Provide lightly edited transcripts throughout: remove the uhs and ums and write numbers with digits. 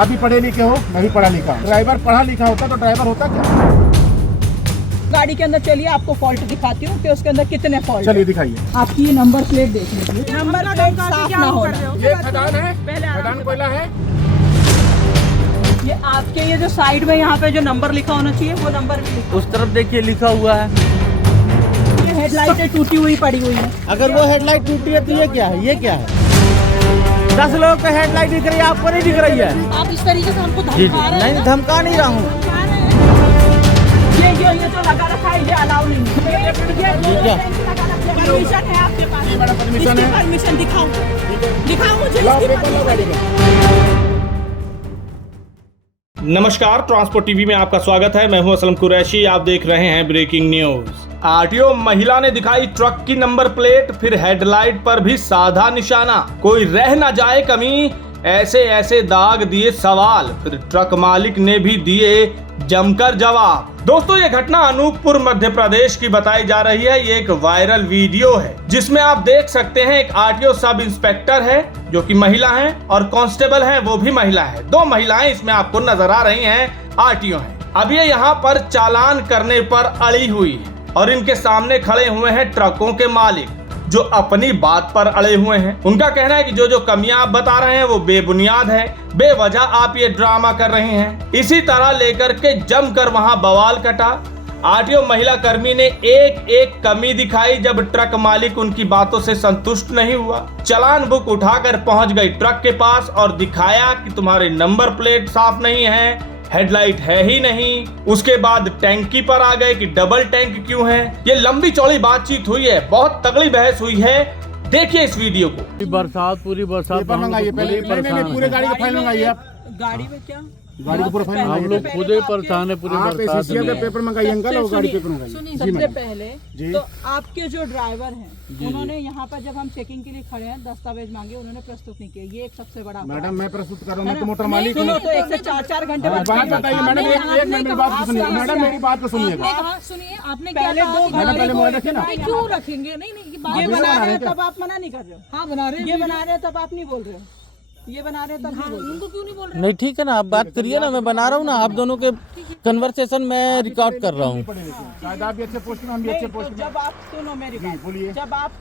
आप भी पढ़े लिखे हो, मैं भी पढ़ा लिखा हूँ। ड्राइवर पढ़ा लिखा होता तो ड्राइवर होता क्या? गाड़ी के अंदर चलिए, आपको फॉल्ट दिखाती हूँ कि उसके अंदर कितने फॉल्ट। चलिए दिखाइए। आपकी ये नंबर प्लेट देख लीजिए, नंबर प्लेट साफ ना हो रहा। ये खदान है, खदान कोयला है। ये आपके ये जो साइड में यहाँ पे जो नंबर लिखा होना चाहिए वो नंबर भी लिखा। उस तरफ देखिए लिखा हुआ है। ये हेडलाइटें टूटी हुई पड़ी हुई है। अगर वो हेडलाइट टूटी है तो ये क्या है? ये क्या है? 10 लोगों को हेडलाइट दिख रही है, आपको नहीं दिख रही है? आप इस तरीके से हमको जी धमका रहे हैं। नहीं, धमका नहीं रहा हूँ। ये जो लगा रखा है ये अलाउ नहीं है। परमिशन है आपके पास? जी मैडम, परमिशन है। परमिशन दिखाओ, दिखाओ मुझे लाओ इसकी पेपर, लाओ गाड़ी का। नमस्कार, ट्रांसपोर्ट टीवी में आपका स्वागत है। मैं हूं असलम कुरैशी। आप देख रहे हैं ब्रेकिंग न्यूज। आरटीओ महिला ने दिखाई ट्रक की नंबर प्लेट, फिर हेडलाइट पर भी साधा निशाना। कोई रह न जाए कमी, ऐसे ऐसे दाग दिए सवाल, फिर ट्रक मालिक ने भी दिए जमकर जवाब। दोस्तों, ये घटना अनूपपुर मध्य प्रदेश की बताई जा रही है। ये एक वायरल वीडियो है जिसमें आप देख सकते हैं एक आरटीओ सब इंस्पेक्टर है जो कि महिला है और कांस्टेबल है वो भी महिला है। 2 महिलाएं इसमें आपको नजर आ रही हैं, आरटीओ हैं। अब ये यहाँ पर चालान करने पर अड़ी हुई है और इनके सामने खड़े हुए हैं ट्रकों के मालिक जो अपनी बात पर अड़े हुए हैं। उनका कहना है कि जो कमियां आप बता रहे हैं वो बेबुनियाद है, बेवजह आप ये ड्रामा कर रहे हैं। इसी तरह लेकर के जमकर वहां बवाल कटा। आरटीओ महिला कर्मी ने एक एक कमी दिखाई। जब ट्रक मालिक उनकी बातों से संतुष्ट नहीं हुआ, चालान बुक उठाकर पहुंच गई ट्रक के पास और दिखाया कि तुम्हारे नंबर प्लेट साफ नहीं है, हेडलाइट है ही नहीं। उसके बाद टैंकी पर आ गए कि डबल टैंक क्यों है। ये लंबी चौड़ी बातचीत हुई है, बहुत तगड़ी बहस हुई है। देखिए इस वीडियो को। पूरी बरसात पेपर मंगाइए पहले। नहीं, पूरे गाड़ी का फाइल मंगाइए आप। गाड़ी में क्या गाड़ी का पूरा फाइल हम मंगाइए। लोग खुद ही परेशान है पूरी आप बरसात एसएससी का में। पेपर मंगाइए अंकल और गाड़ी पेपर मंगाइए। जी सबसे मैडम। पहले जी। तो आपके जो ड्राइवर हैं उन्होंने यहाँ पर जब हम चेकिंग के लिए खड़े हैं दस्तावेज मांगे, उन्होंने प्रस्तुत नहीं किए। ये एक सबसे बड़ा मैडम मैं प्रस्तुत कर रहा हूँ, मैं तो मोटर मालिक हूँ। सुनो तो 1 से 4 घंटे बात बताइए मैडम। एक मिनट मेरी बात तो सुनिए मैडम, मेरी बात तो सुनिएगा। सुनिए, आपने क्या पहले कहा 2 कि मैडम पहले मोबाइल रखिए ना। क्यों रखेंगे? नहीं नहीं, ये वीडियो बना बना रहे रहे हैं हैं तब आप मना नहीं कर रहे हो। हाँ बना रहे हैं। ये बना रहे हैं तब आप नहीं बोल रहे हो। ये बना रहे हैं तब नहीं बोल रहे हो। उनको क्यों नहीं बोल रहे? नहीं ठीक है ना, आप बात करिए ना, मैं बना रहा हूँ ना। आप दोनों के कन्वर्सेशन में रिकॉर्ड कर रहा हूँ। शायद आप भी अच्छे पोस्ट में, हम भी अच्छे नहीं, पोस्ट तो में। जब आप सुनो मेरी जी, बात, बोलिए। जब आप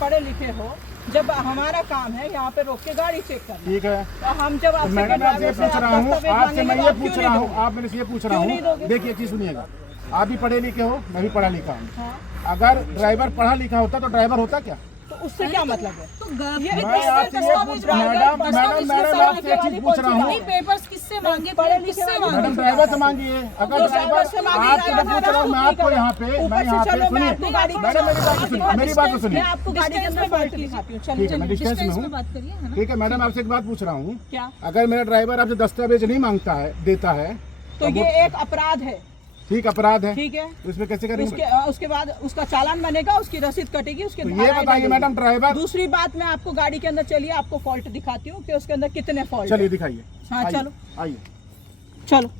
पढ़े लिखे हो, जब हमारा काम है यहाँ पे रोक के गाड़ी चेक करना, ठीक है तो हम जब तो आपसे मैडम आपसे ये पूछ रहा हूँ, आपसे मैं ये पूछ रहा हूँ, आप मेरे से ये पूछ रहा क्यों नहीं हूँ। दोगे? देखिए चीज सुनिएगा, आप भी पढ़े लिखे हो, मैं भी पढ़ा लिखा हूँ। हाँ, अगर ड्राइवर पढ़ा लिखा होता तो ड्राइवर होता क्या? तो उससे क्या मतलब है? तो मैं आपसे ये पूछ रहा हूँ मैडम, आपसे एक चीज पूछ रहा हूँ। पेपर्स किससे मांगे पढ़े थे? लिखे किससे वाले मैडम ड्राइवर से मांगिए। अगर ड्राइवर आपसे मैं पूछ रहा हूँ, मैं आपको यहाँ पे, मैं यहाँ पे सुनिए मैडम, मेरी बात तो सुनिए, मेरी बात तो मैं सुनिए। आपको गाड़ी के अंदर फॉल्ट दिखाती हूँ। ठीक है, मैं डिस्टेंस में डिस्टेंस हूँ। में बात करिए, है ना? ठीक है मैडम, आपसे एक बात पूछ रहा हूँ। क्या? अगर मेरा ड्राइवर आपसे दस्तावेज नहीं मांगता है, देता है, तो ये एक अपराध है। ठीक अपराध है, ठीक है, तो इसमें कैसे करेंगे? उसके बाद उसका चालान बनेगा, उसकी रसीद कटेगी, उसके तो ये धाराएं बताइए लगेगी। Madam driver. दूसरी बात, मैं आपको गाड़ी के अंदर चलिए, आपको फॉल्ट दिखाती हूँ कि उसके अंदर कितने फॉल्ट। चलिए दिखाइए। हाँ, आइए, चलो। आइए चलो।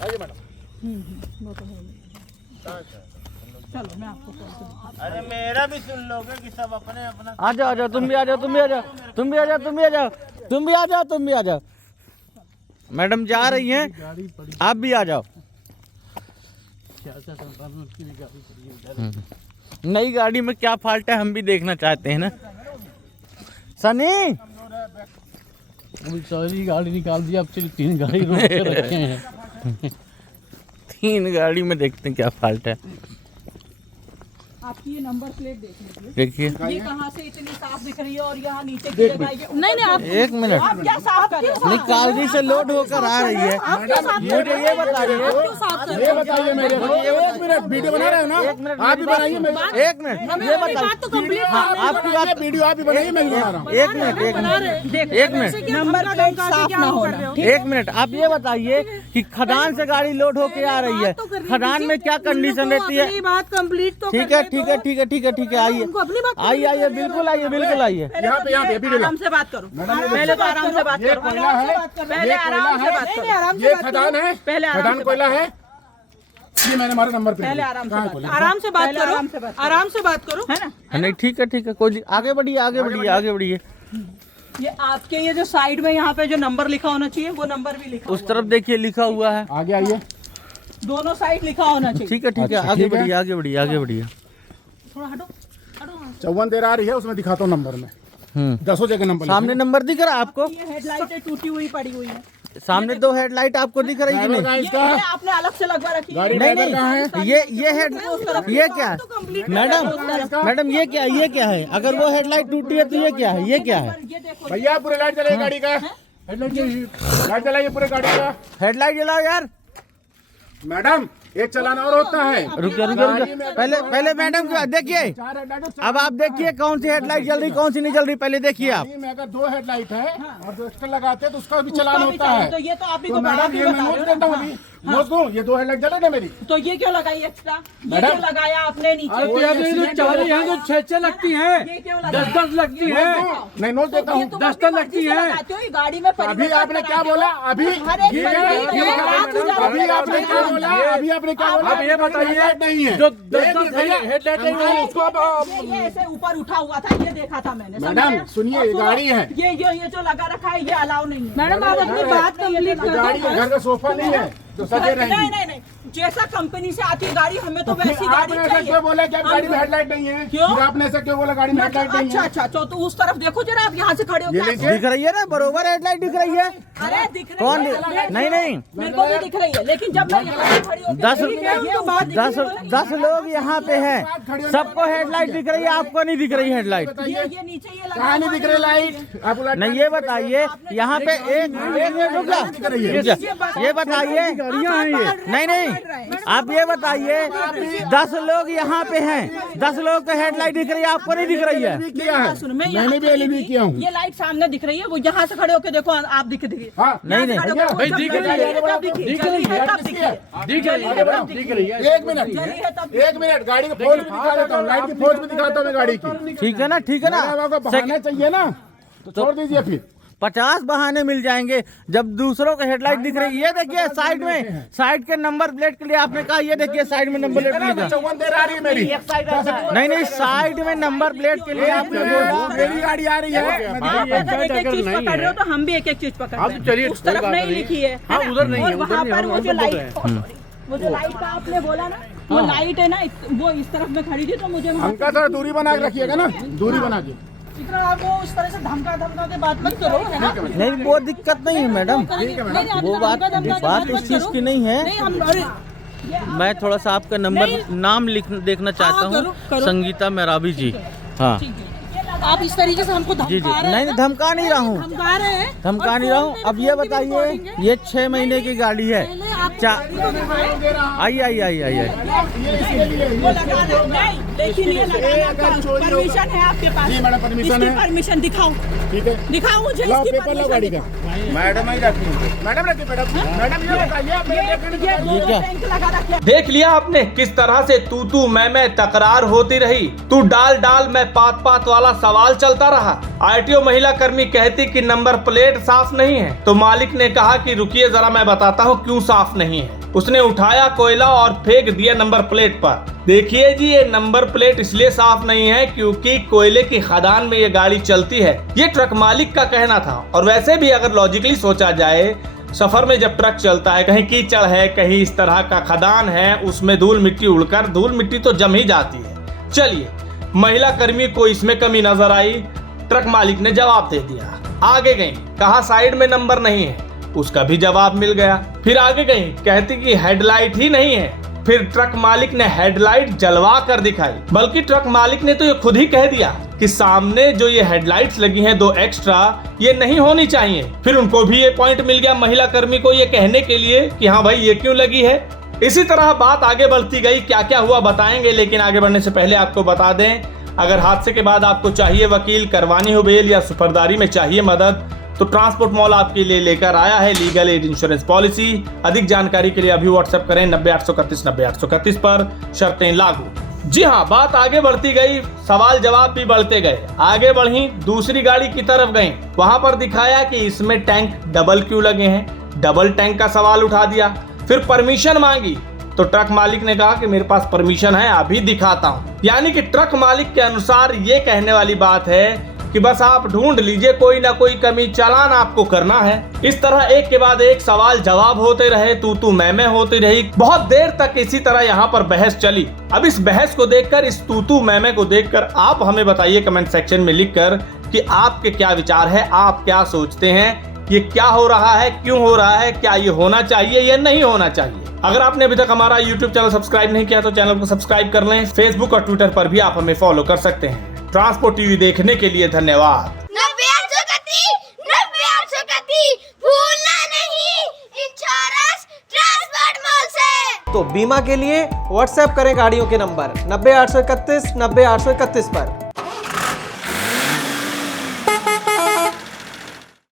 आइए मैडम। वो तो है ही। चलो मैं आपको फॉल्ट दिखाती अरे मेरा भी सुन लोगे कि सब अपने अपना। आ जाओ, आ जाओ, तुम भी आ जाओ, तुम भी आ जाओ, तुम भी आ जाओ, तुम भी आ जाओ, तुम भी आ जाओ, तुम भी आ जाओ। मैडम जा रही हैं, आप भी आ जाओ। नई गाड़ी में क्या फॉल्ट है हम भी देखना चाहते हैं ना। सनी अभी सारी गाड़ी निकाल दी, अब सिर्फ 3 गाड़ी रोक के रखे हैं। 3 गाड़ी में देखते हैं क्या फॉल्ट है। हूँ। आपकी ये नंबर प्लेट देख लीजिए, देखिए ये कहाँ से इतनी साफ दिख रही है और यहाँ नीचे की जगह ये। नहीं नहीं, आप 1 मिनट, आप क्या साफ कर रहे हो? नहीं कालजी से लोड होकर आ रही है। मुझे ये बताइए, क्यों साफ कर रहे ये हो? बताइए मेरे को, 1 मिनट वीडियो बना रहे हो ना? 1 मिनट आप भी बनाइए। 1 मिनट ये मेरी बात तो कंप्लीट कर रहे आपकी बात। वीडियो आप भी बनाइए, मैं भी बना रहा हूँ। 1 minute, 1 minute, 1 minute, number plate साफ ना होना। 1 मिनट। आप ये बताइए कि खदान से गाड़ी लोड होके आ रही है, खदान में क्या कंडीशन रहती है? बात कंप्लीट तो ठीक है, ठीक है, ठीक है, ठीक है, ठीक है, आइए, उनको अपनी बात आइए, आइए, बिल्कुल आइए, बिल्कुल आइए। यहाँ पे वीडियो आराम से बात करो, पहले तो आराम से बात ये करो। कोयला है, पहले ये आराम से कोयला बात है, करो। आराम से ये बात खदान है, पहले आराम खदान से कोयला है। ये मैंने हमारा नंबर पहले आराम से बात आराम से बात पहले करो, आराम से बात करो। आराम से बात करो। है ना। नहीं ठीक है कोई आगे बढ़िए आगे बढ़िए आगे बढ़िए। ये आपके ये जो साइड में यहाँ पे जो नंबर लिखा होना चाहिए वो नंबर भी लिखा उस तरफ देखिए लिखा हुआ है। आगे आइए। दोनों साइड लिखा होना चाहिए। ठीक है अच्छा, आगे ठीक है। बढ़िए आगे बढ़िए आगे बढ़िए। थोड़ा हटो हटो। 54 आ रही है, उसमें दिखाता हूँ नंबर में 10 जगह नंबर सामने नंबर दिख रहा है आपको? ये हेडलाइटें टूटी हुई पड़ी हुई है। सामने 2 हेडलाइट आपको दिख रही है? ड्राइवर नहीं कहाँ है ये इसका? आपने अलग से लगवा रखी है। गाड़ी नहीं ड्राइवर कहाँ है? ये हेड ये क्या है मैडम ये क्या है? अगर वो हेडलाइट टूटी है तो ये क्या है? ये क्या है? ये देखो भैया पूरे लाइट जलाइए गाड़ी का। हेडलाइट लाइट जलाइए पूरे गाड़ी का। हेडलाइट जलाओ यार। मैडम एक चलाना और होता है। रुकिए पहले मैडम देखिए। 4 हेडलाइट। अब आप देखिए कौन सी हेडलाइट जल रही कौन सी नहीं जल रही, पहले देखिए आप। गाड़ी में अगर 2 हेडलाइट है और जो एक्स्ट्रा लगाते हैं तो उसका भी उसका चलान भी होता चाहिए। है। तो ये तो आप ही तो को मैडम आप ही ये मैं बता नोट रहे देता हूँ हो। अभी। नोट दूँ, ये 2 हेडलाइट जले ना मेरी। तो ये क्यों लगाई एक्स्ट्रा? ये मैडम। क्यों लगाया आपने नीचे? वो ये जो 4 यहाँ जो 6 लगती है, ये क्यों लगाया? 10 लगती है। नहीं नोट देता ये हूँ। तुम 10 अपनी लगती मर्जी से है। लगाते हो, ये गाड़ी में अभी परिवर्तन आपने क्या कराते हो। बोला? अभी हर एक ये मर्जी क्या- है, आप खुद जानो। अभी आपने क्या बोला? अभी आपने क्या बोला? अब ये बताइए, हेडलाइट नहीं है जो 10 हेडलाइट है वो उसको अब ये ऐसे ऊपर उठा हुआ था, ये देखा था मैंने। मैडम, समझे? सुनिए, और ये सुनो, गाड़ी है। ये जो लगा रखा है ये अलाउ नहीं है। मैडम आप अपनी बात कंप्लीट ये गाड़ी है, घर का सोफा नहीं है जो सजे रहेंगी। नहीं जैसा कंपनी से आती है गाड़ी, हमें तो फिर वैसी गाड़ी आपने ऐसा चाहिए। क्यों बोला कि आप गाड़ी में हेडलाइट नहीं है? क्यों? फिर आपने ऐसा क्यों बोला गाड़ी में हेडलाइट नहीं है? अच्छा तो उस तरफ देखो जरा, आप यहाँ से खड़े हो ये क्या? लीजिए। दिख रही है ना, बरोबर हेडलाइट दिख रही है। अरे दिख रही कौन है। नहीं मेरे को भी दिख रही है, लेकिन जब मैं यहाँ से खड़ी होकर 10 लोग यहाँ पे हैं, सबको हेडलाइट दिख रही है, आपको नहीं दिख रही हेडलाइट। ये नीचे ये लगा कहाँ नहीं दिख रही लाइट? आपको लाइट नहीं ये बताइए यहाँ पे एक रुक जा। ये बताइए नहीं आप ये बताइए 10 लोग यहाँ पे हैं, 10 लोग को हेडलाइट दिख रही है, आपको नहीं दिख रही है? किया है। सुनो, मैं मैंने भी एलईडी किया हूँ। ये लाइट सामने दिख रही है, वो यहाँ से खड़े होकर देखो, आप दिख रही है। हाँ, नहीं भैया, भाई, दिख रही है, दिख रही है। एक मिनट गाड़ी की फोज भी दिखा देता हूँ, लाइट की फोज भी दिखाता हूँ मैं गाड़ी की। ठीक है ना मैडम, आपको बहाना चाहिए ना, तो छोड़ दीजिए फिर। 50 बहाने मिल जाएंगे जब दूसरों को हेडलाइट दिख रही है। ये देखिए साइड के नंबर प्लेट के लिए आपने कहा, ये देखिए साइड में नंबर प्लेट लिखा। 54 आ रही है मेरी। नहीं साइड में नंबर प्लेट के लिए आपने बोला। मेरी गाड़ी आ रही है। आप अगर एक चीज पकड़ रहे हो तो हम भी एक चीज पकड़ रहे हैं। चलिए, उस तरफ कोई बात नहीं नहीं। लिखी है हाँ, ना? उधर नहीं है, और उधर वहाँ नहीं है, पर हम वो जो बोल रहे लाइट वो जो लाइट का आपने बोला ना, वो लाइट है ना, वो इस तरफ में खड़ी थी तो मुझे वहाँ हमका थोड़ा दूरी बना के रखिएगा ना, दूरी बना के। इतना आप वो उस तरह से धमका के बात मत करो, है ना? नहीं वो दिक्कत नहीं है मैडम, वो बात इस चीज की नहीं है। नहीं हम अरे मैं थोड़ा सा आपका नाम देखना चाहता हूँ। संगीता मेराबी जी। हाँ आप इस तरीके से हमको जी धमका रहे हैं। नहीं धमका नहीं रहा हूँ, धमका रहे हैं। धमका नहीं रहा हूँ। अब ये बताइए, ये 6 महीने की गाड़ी है। पहले आप चा गाड़ी को दिखाएं। आई वो लगाना नहीं, लेकिन ये लगाना परमिशन है आपके पास? जी मैडम, परमिशन इसकी है। परमिशन दिखाओ, ठीक है, दिखाओ मुझे लाओ इसकी पेपर लाओ परमिशन गाड़ी का। मैडम ही रखी, मैडम रखी। मैडम ये बताइए, आप मेरे देखने ये को- दोनों टैंक लगा रखे हैं। देख लिया आपने किस तरह से तू मैं तकरार होती रही। तू डाल मैं पात वाला सवाल चलता रहा। आरटीओ महिला कर्मी कहती कि नंबर प्लेट साफ नहीं है, तो मालिक ने कहा कि रुकिए जरा मैं बताता हूँ क्यों साफ नहीं है। उसने उठाया कोयला और फेंक दिया नंबर प्लेट पर। देखिए जी, ये नंबर प्लेट इसलिए साफ नहीं है क्योंकि कोयले की खदान में ये गाड़ी चलती है, ये ट्रक मालिक का कहना था। और वैसे भी अगर लॉजिकली सोचा जाए, सफर में जब ट्रक चलता है, कहीं कीचड़ है, कहीं इस तरह का खदान है, उसमें धूल मिट्टी उड़कर धूल मिट्टी तो जम ही जाती है। चलिए, महिला कर्मी को इसमें कमी नजर आई, ट्रक मालिक ने जवाब दे दिया। आगे गई, कहा साइड में नंबर नहीं है, उसका भी जवाब मिल गया। फिर आगे गई, कहती कि हेडलाइट ही नहीं है। फिर ट्रक मालिक ने हेडलाइट जलवा कर दिखाई, बल्कि ट्रक मालिक ने तो ये खुद ही कह दिया कि सामने जो ये हेडलाइट्स लगी हैं 2 एक्स्ट्रा, ये नहीं होनी चाहिए। फिर उनको भी ये पॉइंट मिल गया महिला कर्मी को ये कहने के लिए कि हाँ भाई ये क्यों लगी है। इसी तरह बात आगे बढ़ती गई, क्या क्या हुआ बताएंगे, लेकिन आगे बढ़ने से पहले आपको बता दें, अगर हादसे के बाद आपको चाहिए वकील, करवानी हो बेल या सुपरदारी में चाहिए मदद, तो ट्रांसपोर्ट मॉल आपके लिए लेकर आया है लीगल एड इंश्योरेंस पॉलिसी। अधिक जानकारी के लिए अभी व्हाट्सएप करें 90 831 पर, शर्तें लागू। जी हाँ, बात आगे बढ़ती गई, सवाल जवाब भी बढ़ते गए। आगे बढ़ी, दूसरी गाड़ी की तरफ गई, वहां पर दिखाया कि इसमें टैंक डबल क्यों लगे हैं, डबल टैंक का सवाल उठा दिया। फिर परमिशन मांगी, तो ट्रक मालिक ने कहा कि मेरे पास परमिशन है, अभी दिखाता हूँ। यानी कि ट्रक मालिक के अनुसार ये कहने वाली बात है कि बस आप ढूंढ लीजिए, कोई ना कोई कमी चालान आपको करना है। इस तरह एक के बाद एक सवाल जवाब होते रहे, तू मैं होती रही। बहुत देर तक इसी तरह यहाँ पर बहस चली। अब इस बहस को देखकर, इस तू मैं को देखकर आप हमें बताइए कमेंट सेक्शन में लिखकर कि आपके क्या विचार है, आप क्या सोचते हैं, ये क्या हो रहा है, क्यों हो रहा है, क्या ये होना चाहिए या नहीं होना चाहिए। अगर आपने अभी तक हमारा YouTube चैनल सब्सक्राइब नहीं किया तो चैनल को सब्सक्राइब कर लें। फेसबुक और ट्विटर पर भी आप हमें फॉलो कर सकते हैं। ट्रांसपोर्ट टीवी देखने के लिए धन्यवाद। 90-831 भूलना नहीं, इंश्योरेंस ट्रांसपोर्ट मॉल से। तो बीमा के लिए व्हाट्सएप करें गाड़ियों के नंबर 90-831 90-831 पर।